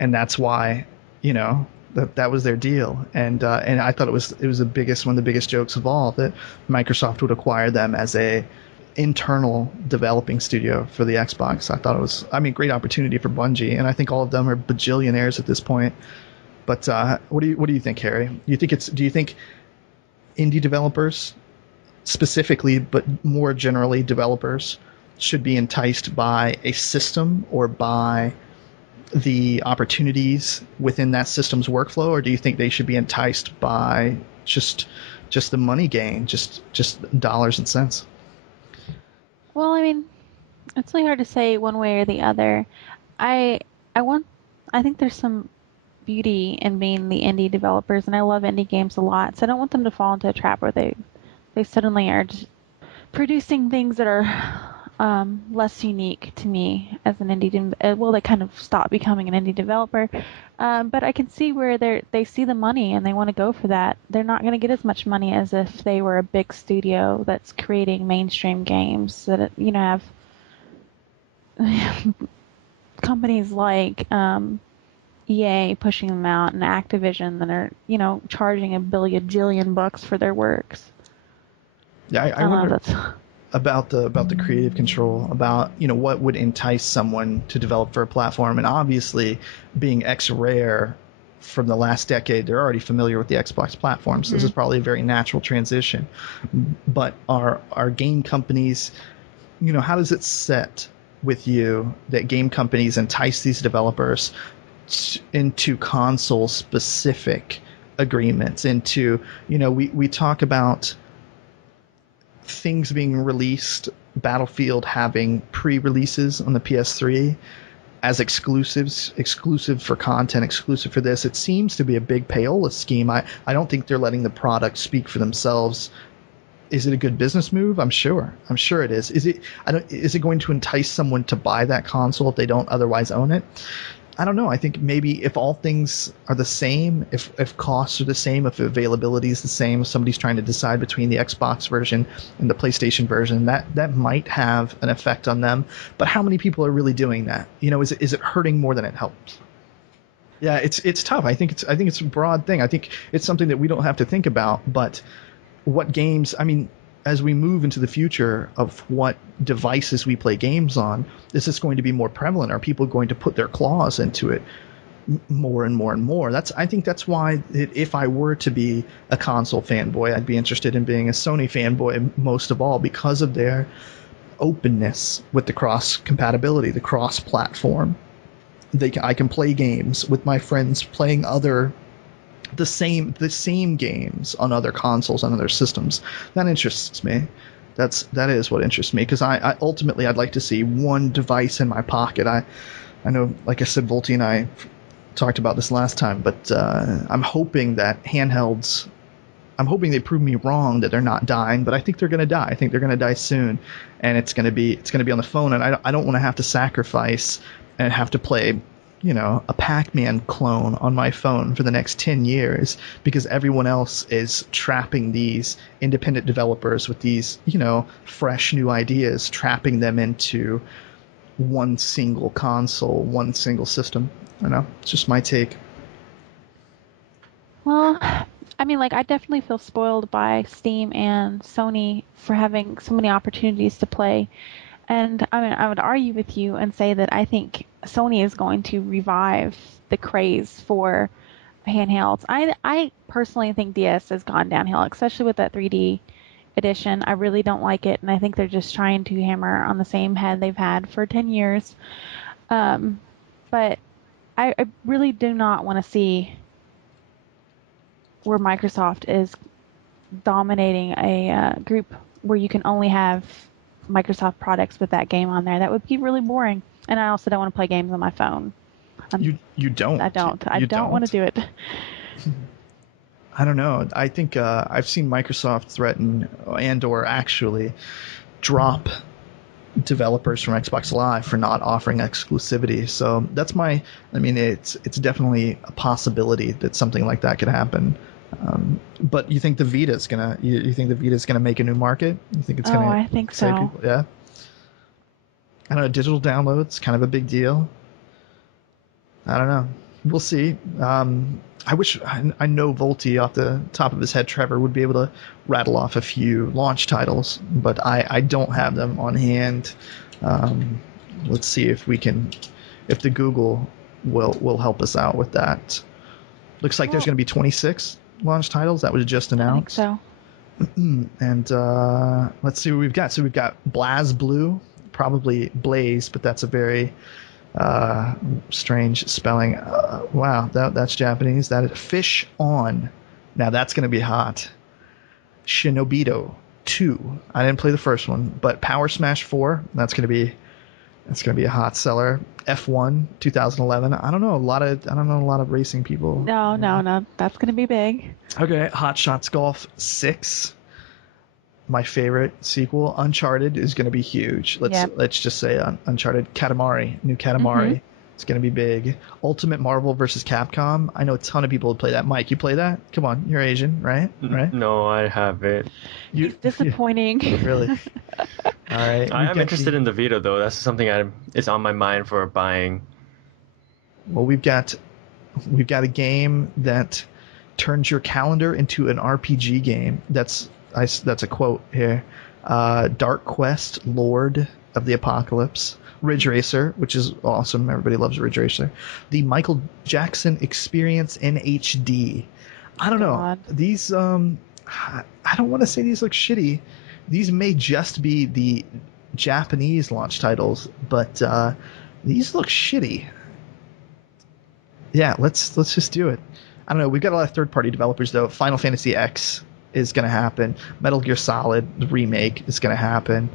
and that's why, that was their deal. And I thought it was one of the biggest jokes of all, that Microsoft would acquire them as a internal developing studio for the Xbox. I thought it was, great opportunity for Bungie, and I think all of them are bajillionaires at this point. But what do you think, Harry? Do you think indie developers specifically, but more generally developers, should be enticed by a system or by the opportunities within that system's workflow, or do you think they should be enticed by just the money gain, just dollars and cents? Well, it's really hard to say one way or the other. I think there's some beauty in being the indie developers, and I love indie games a lot. So I don't want them to fall into a trap where they suddenly are just producing things that are less unique to me as an indie. Well, they kind of stop becoming an indie developer. But I can see where they see the money and they want to go for that. They're not going to get as much money as if they were a big studio that's creating mainstream games that have companies like EA pushing them out, and Activision that are charging $1 billion bucks for their works. Yeah, I wonder about the creative control, about what would entice someone to develop for a platform. And obviously, being ex-Rare from the last decade, they're already familiar with the Xbox platform, so this is probably a very natural transition. But are game companies, how does it set with you that game companies entice these developers into console specific agreements, into we talk about things being released Battlefield having pre-releases on the PS3 as exclusive for content, exclusive for this. It seems to be a big payola scheme. I don't think they're letting the product speak for themselves. Is it a good business move? I'm sure it is. Is it going to entice someone to buy that console if they don't otherwise own it? I don't know. I think maybe if all things are the same, if costs are the same, if availability is the same, if somebody's trying to decide between the Xbox version and the PlayStation version, that might have an effect on them. But how many people are really doing that? Is it hurting more than it helps? Yeah, it's tough. I think it's a broad thing. I think it's something that we don't have to think about. But what games? I mean, as we move into the future of what devices we play games on, is this going to be more prevalent? Are people going to put their claws into it more and more and more? I think that's why if I were to be a console fanboy, I'd be interested in being a Sony fanboy most of all, because of their openness with the cross compatibility, the cross platform. I can play games with my friends playing the same games on other consoles, on other systems. That interests me. That is what interests me, because I ultimately I'd like to see one device in my pocket. I know, like I said, Volty and I talked about this last time, but I'm hoping that handhelds. I'm hoping they prove me wrong, that they're not dying, but I think they're going to die. I think they're going to die soon, and it's going to be on the phone, and I don't want to have to sacrifice and have to play a Pac-Man clone on my phone for the next 10 years because everyone else is trapping these independent developers with these, fresh new ideas, trapping them into one single console, one single system. I don't know. It's just my take. Well, I mean, like, I definitely feel spoiled by Steam and Sony for having so many opportunities to play. And I mean, I would argue with you and say that I think Sony is going to revive the craze for handhelds. I personally think DS has gone downhill, especially with that 3D edition. I really don't like it, and I think they're just trying to hammer on the same head they've had for 10 years. But I really do not want to see where Microsoft is dominating a group where you can only have Microsoft products with that game on there. That would be really boring. And I also don't want to play games on my phone. You don't. I don't. I You don't want to do it. I don't know. I think I've seen Microsoft threaten and/or actually drop developers from Xbox Live for not offering exclusivity. So that's it's definitely a possibility that something like that could happen. But you think the Vita's gonna make a new market? You think it's gonna? I think so. People, yeah. I don't know. Digital downloads kind of a big deal. I don't know. We'll see. I know Volty off the top of his head, Trevor, would be able to rattle off a few launch titles, but I don't have them on hand. Let's see if the Google will help us out with that. Looks like there's going to be 26 launch titles. That was just announced. I think so. And let's see what we've got. So we've got BlazBlue, probably Blaze, but that's a very strange spelling. Wow, that's Japanese. That is Fish On. Now that's going to be hot. Shinobito 2. I didn't play the first one, but Power Smash 4. That's going to be a hot seller. F1 2011. I don't know a lot of racing people. No. That's going to be big. Okay, Hot Shots Golf 6. My favorite sequel. Uncharted is going to be huge. Let's just say Uncharted New Katamari. Mm-hmm. It's going to be big. Ultimate Marvel vs. Capcom. I know a ton of people would play that. Mike, you play that? Come on, you're Asian, right? Right? No, I haven't. It's disappointing. Really? All right. I am interested in the Vita though. That's something it's on my mind for buying. Well, we've got a game that turns your calendar into an RPG game. That's a quote here. Dark Quest, Lord of the Apocalypse. Ridge Racer, which is awesome. Everybody loves Ridge Racer. The Michael Jackson Experience in HD. I don't know. These, I don't want to say these look shitty. These may just be the Japanese launch titles, but these look shitty. Yeah, let's just do it. I don't know. We've got a lot of third-party developers, though. Final Fantasy X is going to happen. Metal Gear Solid the remake is going to happen.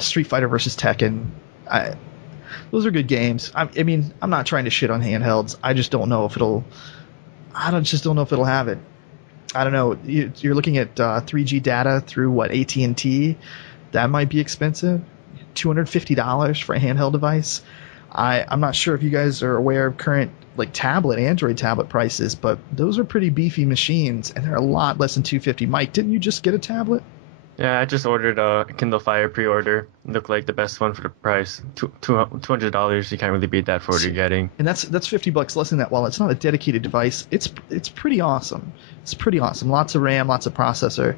Street Fighter versus Tekken. Those are good games. I mean, I'm not trying to shit on handhelds. I just don't know if it'll. Just don't know if it'll have it. I don't know. You're looking at 3G data through what, AT&T? That might be expensive. $250 for a handheld device. I'm not sure if you guys are aware of current like Android tablet prices, but those are pretty beefy machines, and they're a lot less than $250. Mike, didn't you just get a tablet? Yeah, I just ordered a Kindle Fire pre-order. Looked like the best one for the price. $200. You can't really beat that for what you're getting. And that's $50 less than that. While it's not a dedicated device, it's pretty awesome. It's pretty awesome. Lots of RAM, lots of processor.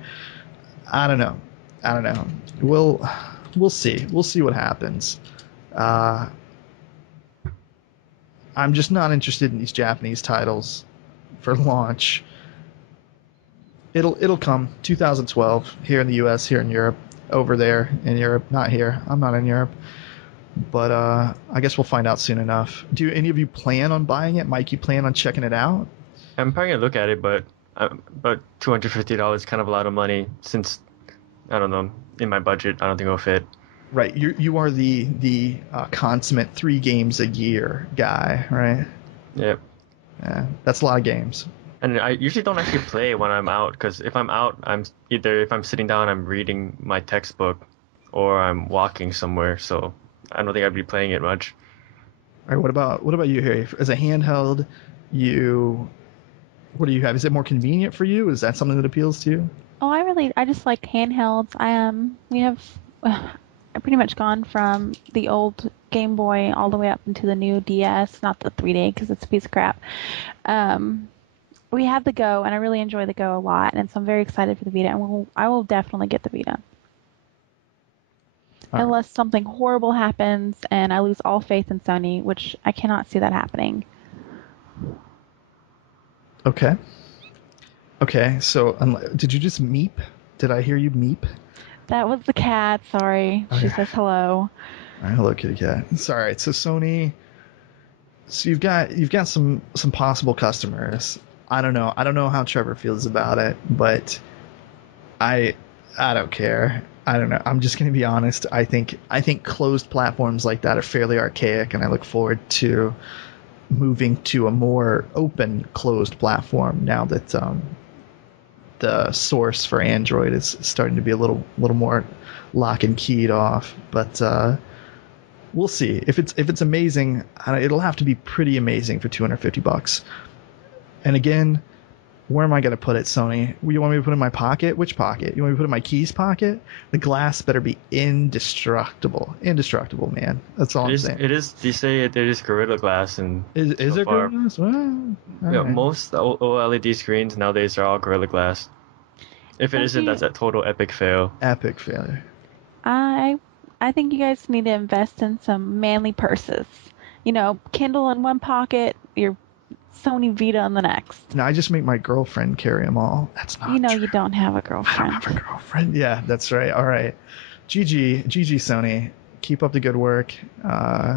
I don't know. We'll see. We'll see what happens. I'm just not interested in these Japanese titles for launch. It'll come 2012 here in the US, here in Europe, over there in Europe, not here. I'm not in Europe. But I guess we'll find out soon enough. Do any of you plan on buying it? Mike, you plan on checking it out? I'm probably gonna look at it, but $250 is kind of a lot of money since, I don't know, in my budget, I don't think it'll fit. Right, you are the consummate 3 games a year guy, right? Yep. Yeah, that's a lot of games. And I usually don't actually play when I'm out, because if I'm out, if I'm sitting down, I'm reading my textbook, or I'm walking somewhere. So I don't think I'd be playing it much. All right, what about you, Harry? As a handheld, what do you have? Is it more convenient for you? Is that something that appeals to you? Oh, I just like handhelds. I've pretty much gone from the old Game Boy all the way up into the new DS, not the 3D because it's a piece of crap. We have the Go, and I really enjoy the Go a lot, and so I'm very excited for the Vita, and I will definitely get the Vita. Unless something horrible happens and I lose all faith in Sony, which I cannot see that happening. Okay. So did you just meep? Did I hear you meep? That was the cat. Sorry. Okay. She says hello. All right, hello, kitty cat. So, all right. So Sony. So you've got some possible customers. I don't know how Trevor feels about it, but I don't care. I don't know. I'm just going to be honest. I think closed platforms like that are fairly archaic, and I look forward to moving to a more open closed platform now that the source for Android is starting to be a little more lock and keyed off. But we'll see. If it's amazing, it'll have to be pretty amazing for $250. And again, where am I going to put it, Sony? You want me to put it in my pocket? Which pocket? You want me to put it in my keys pocket? The glass better be indestructible. Indestructible, man. That's all I'm saying. It is. They say it is Gorilla Glass, and is it Gorilla Glass? Well, yeah, right. Most OLED screens nowadays are all Gorilla Glass. If it isn't, that's a total epic fail. Epic failure. I think you guys need to invest in some manly purses. Kindle in one pocket, your Sony Vita in the next. No, I just make my girlfriend carry them all. That's not true. You don't have a girlfriend. I don't have a girlfriend. Yeah, that's right. All right. GG, Sony. Keep up the good work.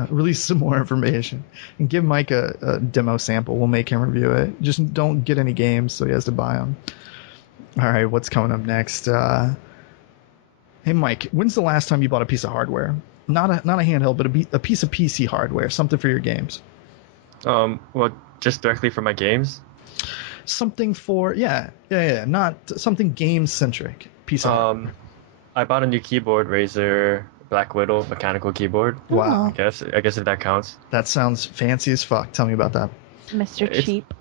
Release some more information. And give Mike a demo sample. We'll make him review it. Just don't get any games so he has to buy them. All right, what's coming up next? Hey, Mike, when's the last time you bought a piece of hardware? Not a handheld, but a piece of PC hardware, something for your games. Well, just directly for my games. Something for not something game centric. Piece of hardware. I bought a new keyboard, Razer Black Widow mechanical keyboard. Wow. I guess if that counts. That sounds fancy as fuck. Tell me about that. Mr. Cheap.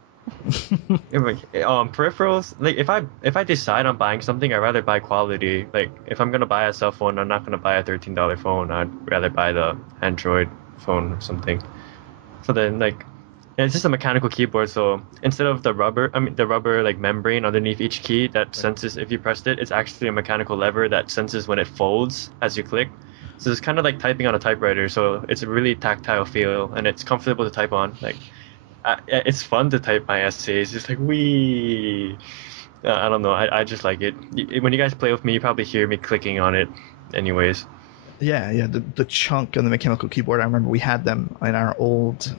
Peripherals, like if I decide on buying something, I'd rather buy quality. Like if I'm gonna buy a cell phone, I'm not gonna buy a $13 phone. I'd rather buy the Android phone or something. So then it's just a mechanical keyboard, so instead of the rubber like membrane underneath each key that senses if you pressed it, it's actually a mechanical lever that senses when it folds as you click. So it's kind of like typing on a typewriter, so it's a really tactile feel, and it's comfortable to type on. It's fun to type my essays. Just like, wee. I don't know. I just like it. When you guys play with me, you probably hear me clicking on it anyways. Yeah. The chunk on the mechanical keyboard, I remember we had them in our old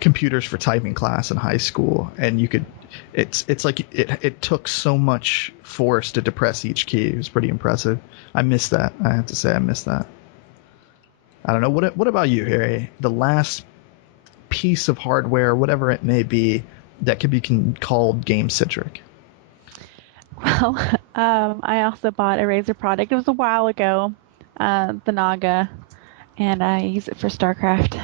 computers for typing class in high school, and you could. It's like it took so much force to depress each key. It was pretty impressive. I miss that. I have to say, I miss that. I don't know. What about you, Harry? The last piece of hardware, whatever it may be, that could be called game-centric. Well, I also bought a Razer product. It was a while ago, the Naga, and I use it for StarCraft.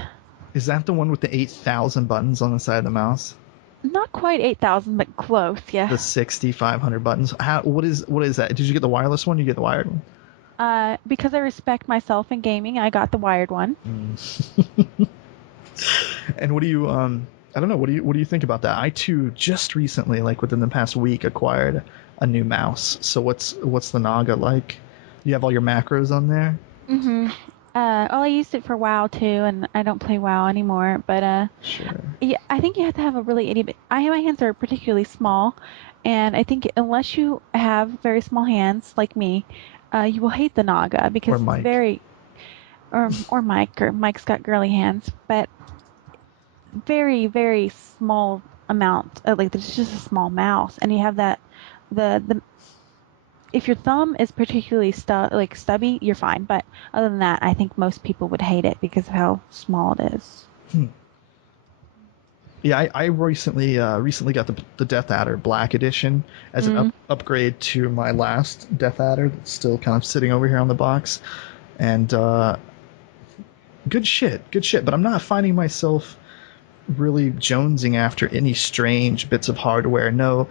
Is that the one with the 8,000 buttons on the side of the mouse? Not quite 8,000, but close, yeah. The 6,500 buttons. What is that? Did you get the wireless one? Or you get the wired one? Because I respect myself in gaming, I got the wired one. And what do you I don't know, what do you think about that? I too just recently, like within the past week, acquired a new mouse. So what's the Naga like? You have all your macros on there? Mm-hmm. Well, I used it for WoW too, and I don't play WoW anymore. But Sure. yeah, I think you have to have a really itty bit. My hands are particularly small, and I think unless you have very small hands like me, you will hate the Naga because Or Mike. it's very, or Mike, or Mike's got girly hands, but very very small amount. Like there's just a small mouse, and you have that the if your thumb is particularly stubby, you're fine. But other than that, I think most people would hate it because of how small it is. Yeah, I recently got the Death Adder Black Edition as an upgrade to my last Death Adder that's still kind of sitting over here on the box. And good shit. But I'm not finding myself really jonesing after any strange bits of hardware. No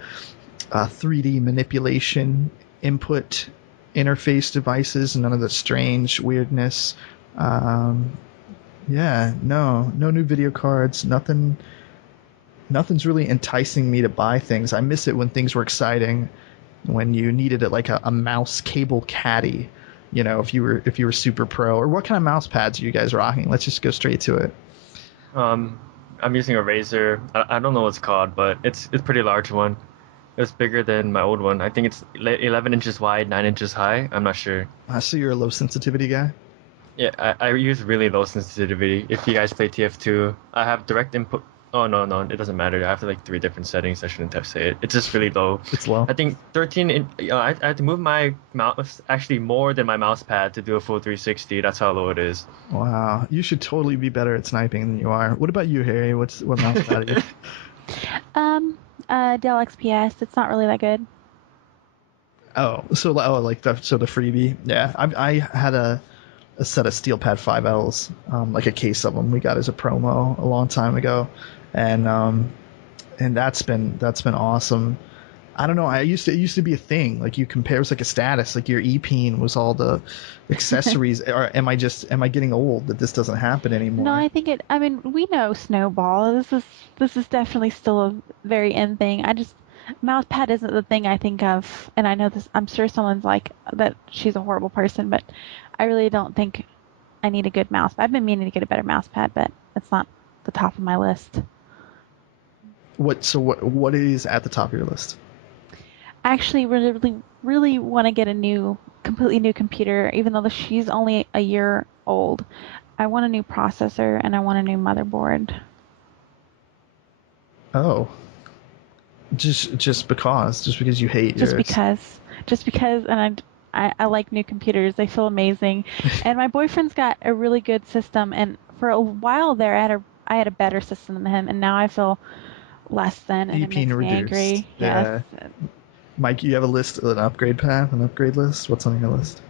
3D manipulation, input interface devices, none of the strange weirdness. Yeah, no new video cards, nothing's really enticing me to buy things. I miss it when things were exciting, when you needed it, like a mouse cable caddy. You know, if you were super pro. Or what kind of mouse pads are you guys rocking? Let's just go straight to it. I'm using a Razer. I don't know what it's called, but it's a pretty large one. It's bigger than my old one. I think it's 11 inches wide, 9 inches high. I'm not sure. So you're a low sensitivity guy? Yeah, I use really low sensitivity. If you guys play TF2, I have direct input. Oh, no, it doesn't matter. I have like 3 different settings. I shouldn't have said it. It's just really low. It's low. I think 13. I had to move my mouse actually more than my mouse pad to do a full 360. That's how low it is. Wow, you should totally be better at sniping than you are. What about you, Harry? What mouse pad are you? Dell XPS. It's not really that good. So like the freebie. Yeah, I had a set of SteelPad 5Ls, like a case of them we got as a promo a long time ago, and that's been awesome. I don't know. It used to be a thing. Like you compare, it was like a status. Like your E-peen was all the accessories. Or am I getting old that this doesn't happen anymore? No, I think it. I mean, we know Snowball. This is definitely still a very in thing. Mouse pad isn't the thing I think of, and I know this. I'm sure someone's like that. She's a horrible person, but I really don't think I need a good mouse. I've been meaning to get a better mouse pad, but it's not the top of my list. What is at the top of your list? I actually really want to get a completely new computer, even though she's only a year old. I want a new processor and I want a new motherboard. Oh, just because you hate yours. Just because, and I like new computers. They feel amazing. And my boyfriend's got a really good system, and for a while there, I had a better system than him, and now I feel less than, and it makes me angry. Yeah. Yes. Mike, you have a list, an upgrade path, an upgrade list? What's on your list?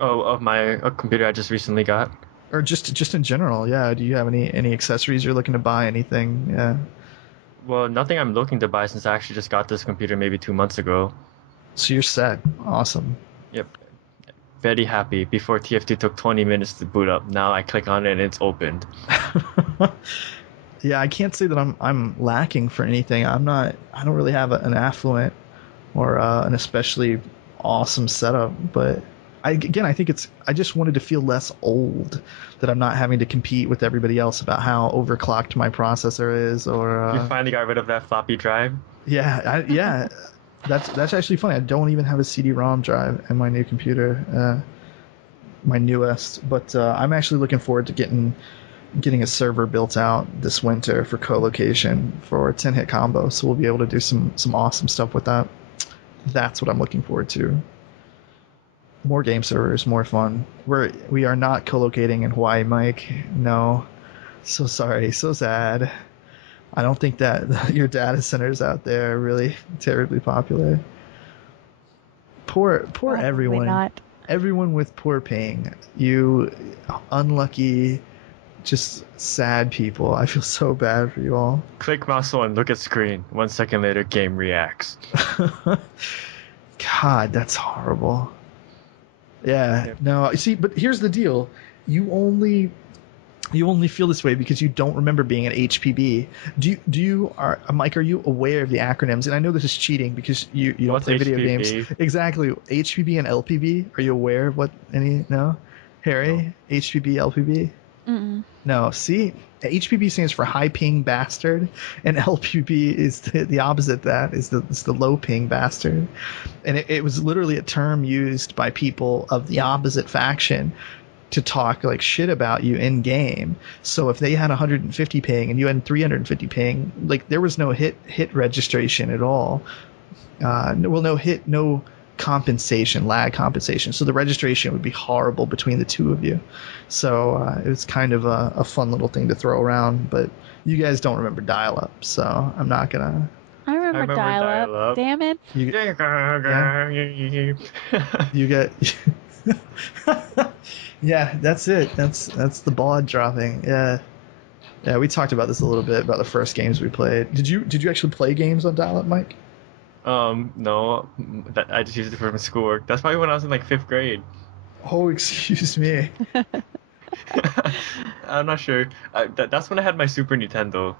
Oh, of my computer I just recently got? Or just in general, yeah. Do you have any accessories you're looking to buy, anything? Yeah. Well, nothing I'm looking to buy since I actually just got this computer maybe 2 months ago. So you're set. Awesome. Yep. Very happy. Before TF2 took 20 minutes to boot up. Now I click on it and it's opened. Yeah, I can't say that I'm lacking for anything. I don't really have an affluent or an especially awesome setup, but I think I just wanted to feel less old, that I'm not having to compete with everybody else about how overclocked my processor is, or you finally got rid of that floppy drive. Yeah. That's actually funny. I don't even have a CD-ROM drive in my new computer, my newest, but I'm actually looking forward to getting getting a server built out this winter for co-location for 10-hit combo, so we'll be able to do some awesome stuff with that. That's what I'm looking forward to. More game servers, more fun. We are not co-locating in Hawaii, Mike. No. So sorry, so sad. I don't think that your data centers out there are really terribly popular. Poor Probably everyone. not. Everyone with poor ping. You unlucky, just sad people. I feel so bad for you all. Click mouse 1, look at screen. 1 second later, game reacts. God, that's horrible. Yeah. No, see, but here's the deal. You only feel this way because you don't remember being at HPB. Mike, are you aware of the acronyms? And I know this is cheating because you don't What's play video HPB? games. Exactly. HPB and LPB. Are you aware of what any? No? Harry? No. HPB, LPB? Mm-mm. No. See? HPB stands for high ping bastard, and LPB is the opposite of that, is the low ping bastard. And it was literally a term used by people of the opposite faction to talk like shit about you in game. So if they had 150 ping and you had 350 ping, like there was no hit registration at all. No compensation, lag compensation. So the registration would be horrible between the two of you. So it was kind of a fun little thing to throw around. But you guys don't remember dial-up, so I'm not gonna. I remember dial-up. Damn it. You get. Yeah, that's it. That's the baud dropping. Yeah, we talked about this a little bit about the first games we played. Did you actually play games on dial-up, Mike? No, I just used it for my schoolwork. That's probably when I was in like 5th grade. Oh, excuse me. I'm not sure. That's when I had my Super Nintendo.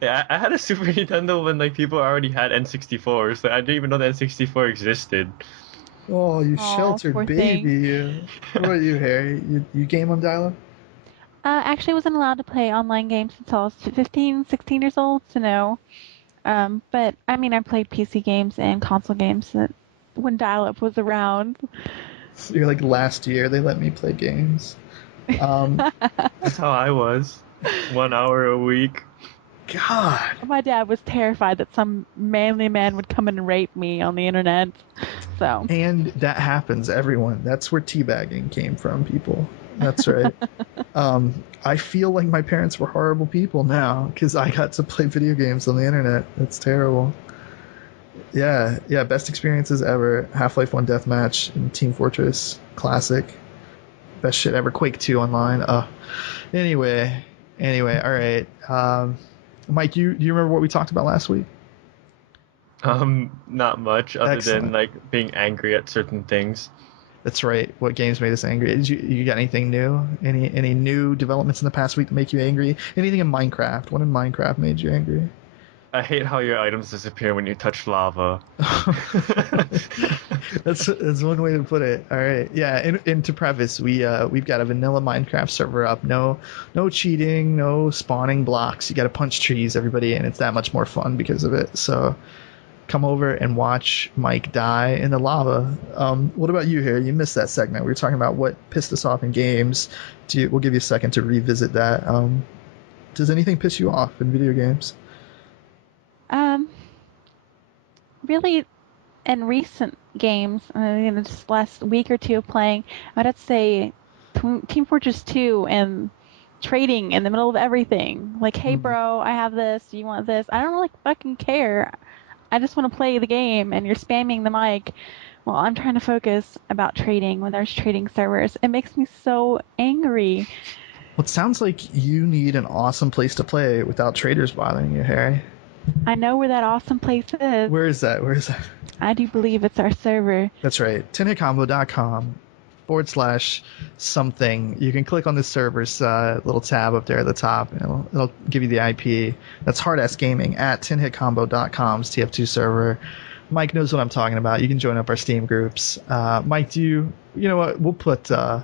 Yeah, I had a Super Nintendo when like people already had N64s. So I didn't even know the N64 existed. Oh, you sheltered poor baby. thing. You. What about you, Harry? You game on dial-up? Actually, I wasn't allowed to play online games until I was 15, 16 years old, so no. But I mean, I played PC games and console games when dial-up was around. So you're like, last year they let me play games. That's how I was. 1 hour a week. God. My dad was terrified that some manly man would come and rape me on the internet. So. And that happens, everyone. That's where teabagging came from, people. That's right. I feel like my parents were horrible people now because I got to play video games on the internet. That's terrible. Yeah, best experiences ever. Half-Life 1 Deathmatch and Team Fortress Classic. Best shit ever. Quake 2 online. Anyway, all right. Mike, do you remember what we talked about last week? Not much other Excellent. than like being angry at certain things. That's right. What games made us angry? Did you got anything new? Any new developments in the past week that make you angry? Anything in Minecraft? What in Minecraft made you angry? I hate how your items disappear when you touch lava. That's one way to put it. All right. Yeah. And to preface, we've got a vanilla Minecraft server up. No cheating. No spawning blocks. You got to punch trees, everybody, and it's that much more fun because of it. So come over and watch Mike die in the lava. What about you here? You missed that segment. We were talking about what pissed us off in games. We'll give you a second to revisit that. Does anything piss you off in video games? Really, in recent games, just last week or two of playing, I'd have to say Team Fortress 2 and trading in the middle of everything. Like, hey, bro, I have this. Do you want this? I don't really fucking care. I just want to play the game, and you're spamming the mic while I'm trying to focus about trading when there's trading servers. It makes me so angry. Well, it sounds like you need an awesome place to play without traders bothering you, Harry. I know where that awesome place is. Where is that? I do believe it's our server. That's right. 10hitcombo.com/something. You can click on the server's little tab up there at the top, and it'll give you the IP. That's Hardass Gaming at 10hitcombo.com's TF2 server. Mike knows what I'm talking about. You can join up our Steam groups. Mike, you know what? We'll put all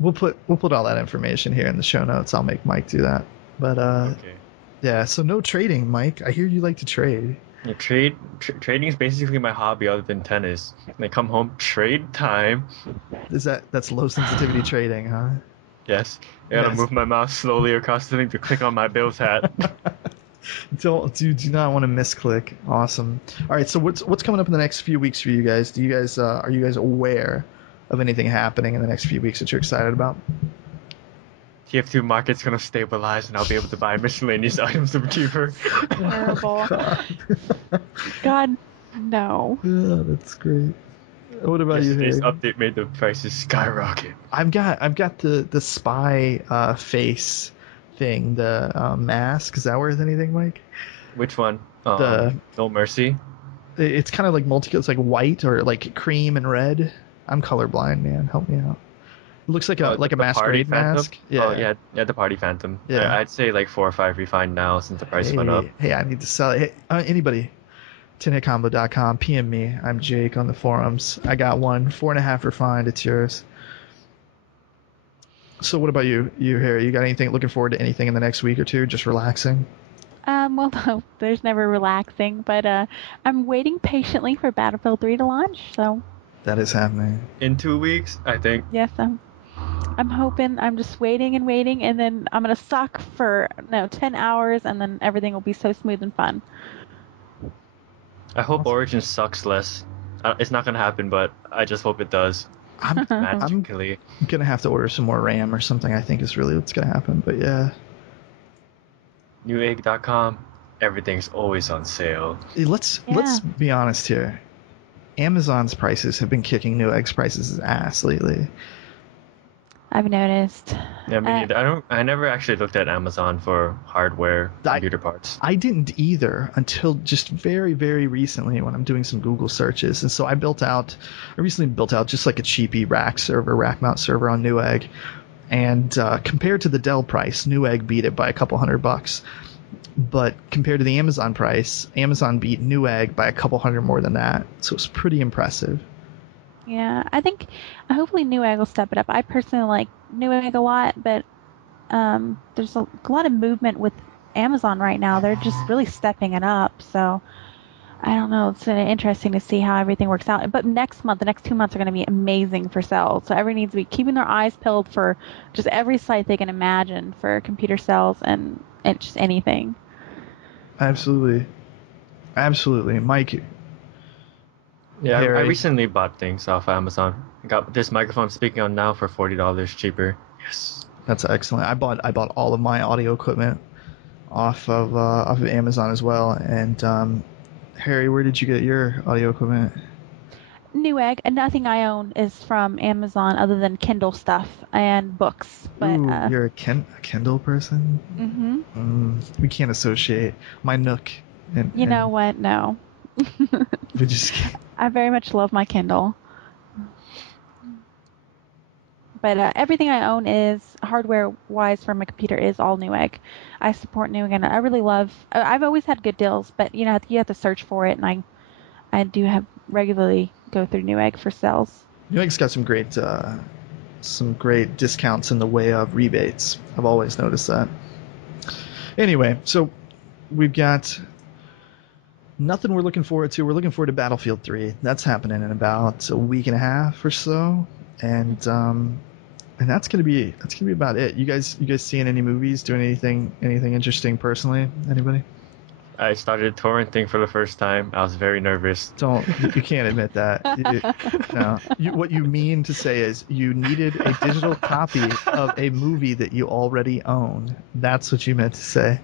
that information here in the show notes. I'll make Mike do that. But Okay. yeah, so no trading, Mike. I hear you like to trade. Yeah, trading is basically my hobby other than tennis. I come home, trade time. That's low sensitivity trading, huh? Yes, I gotta Yes. move my mouse slowly across the thing to click on my Bills hat. Do not want to misclick. Awesome. All right, so what's coming up in the next few weeks for you guys? Do you guys are you guys aware of anything happening in the next few weeks that you're excited about? TF2 market's gonna stabilize and I'll be able to buy miscellaneous items cheaper. Terrible. God. God, no. Yeah, that's great. What about you, Yesterday's Harry? update made the prices skyrocket. I've got the spy face thing, the mask. Is that worth anything, Mike? Which one? The No Mercy. it's kind of like multi. It's like white or like cream and red. I'm colorblind, man. Help me out. It looks like a The Party masquerade Phantom. mask. Oh Yeah. yeah, the Party Phantom. Yeah. I'd say like 4 or 5 refined now since the price went up. Hey, I need to sell it. Hey, anybody, 10HitCombo.com, PM me. I'm Jake on the forums. I got one, 4.5 refined. It's yours. So what about you, Harry? You got anything? Looking forward to anything in the next week or two? Just relaxing? Well, no, there's never relaxing, but I'm waiting patiently for Battlefield 3 to launch. So That is happening. In 2 weeks, I think. yes, I'm hoping. I'm just waiting and waiting, and then I'm gonna suck for 10 hours, and then everything will be so smooth and fun. I hope Awesome. Origin sucks less. It's not gonna happen, but I just hope it does I'm magically. gonna have to order some more RAM or something. I think is really what's gonna happen. But yeah, Newegg.com. Everything's always on sale. Hey, let's Yeah. be honest here. Amazon's prices have been kicking Newegg's prices' ass lately. I've noticed. Yeah, me neither. I never actually looked at Amazon for hardware, computer parts. I didn't either until just very, very recently when I'm doing some Google searches. And so I recently built out just like a cheapy rack mount server on Newegg. And compared to the Dell price, Newegg beat it by a couple $100. But compared to the Amazon price, Amazon beat Newegg by a couple hundred more than that. So it's pretty impressive. Yeah, I think hopefully Newegg will step it up. I personally like Newegg a lot, but there's a lot of movement with Amazon right now. They're just really stepping it up. So I don't know. It's interesting to see how everything works out. But next month, the next 2 months are going to be amazing for sales. So everyone needs to be keeping their eyes peeled for just every site they can imagine for computer sales and just anything. Absolutely. Mike. Yeah, I Harry. recently bought things off Amazon. I got this microphone I'm speaking on now for $40 cheaper. Yes. That's excellent. I bought all of my audio equipment off of Amazon as well. And Harry, where did you get your audio equipment? Newegg, and nothing I own is from Amazon other than Kindle stuff and books. But Ooh, you're a Kindle person? We can't associate. My Nook and you know what? No. we just I very much love my Kindle. But everything I own is hardware-wise for my computer is all Newegg. I support Newegg, and I really love. I've always had good deals, but you have to search for it, and I do have regularly go through Newegg for sales. Newegg's got some great discounts in the way of rebates. I've always noticed that. Anyway, so we've got nothing we're looking forward to. We're looking forward to Battlefield 3. That's happening in about a week and a half or so, and that's gonna be about it. You guys seeing any movies? Doing anything interesting personally? Anybody? I started torrenting for the first time. I was very nervous. You can't admit that. No. What you mean to say is you needed a digital copy of a movie that you already own. That's what you meant to say.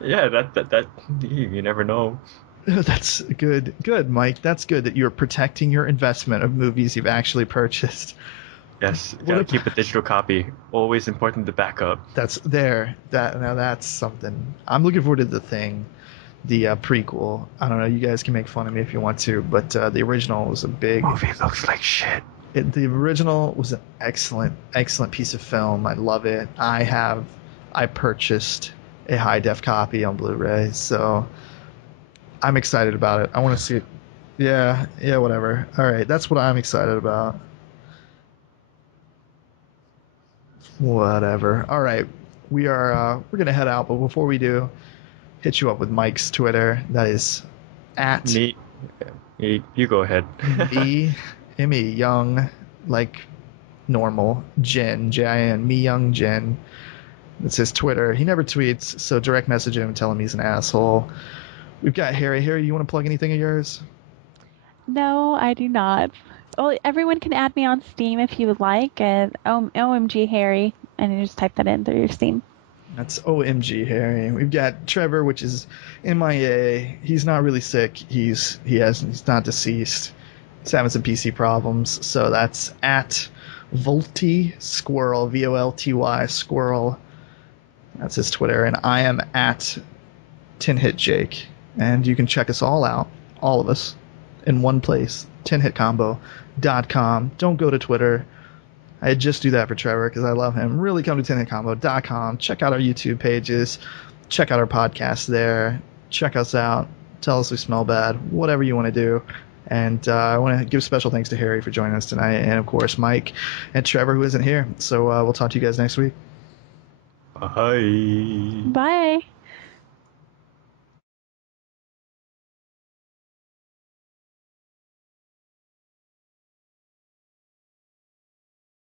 Yeah, that you never know. That's good. Good, Mike. That's good that you're protecting your investment of movies you've actually purchased. Yes, gotta keep a digital copy. Always important to back up. That's there. Now that's something. I'm looking forward to The Thing, the prequel. I don't know. You guys can make fun of me if you want to, but the original was a big Movie looks like shit. The original was an excellent piece of film. I love it. I purchased a high def copy on Blu-ray, so I'm excited about it. I want to see it. Yeah, whatever. All right, that's what I'm excited about. Whatever. All right, we're gonna head out, but before we do, hit you up with Mike's Twitter. That is at Me. You go ahead. me young, like normal, Jin, Jin, me young Jin. It's his Twitter. He never tweets, so direct message him and tell him he's an asshole. We've got Harry. Harry, you want to plug anything of yours? No, I do not. Well, everyone can add me on Steam if you would like at OMG Harry, and you just type that in through your Steam. That's OMG Harry. We've got Trevor, which is MIA. He's not really sick. He's not deceased. He's having some PC problems. So that's at Volty Squirrel, VOLTY Squirrel. That's his Twitter, and I am at 10HitJake. And you can check us all out, all of us, in one place, 10HitCombo.com. Don't go to Twitter. I just do that for Trevor because I love him. Really come to 10HitCombo.com. Check out our YouTube pages. Check out our podcast there. Check us out. Tell us we smell bad. Whatever you want to do. And I want to give special thanks to Harry for joining us tonight. And, of course, Mike and Trevor, who isn't here. So we'll talk to you guys next week. Bye. Bye.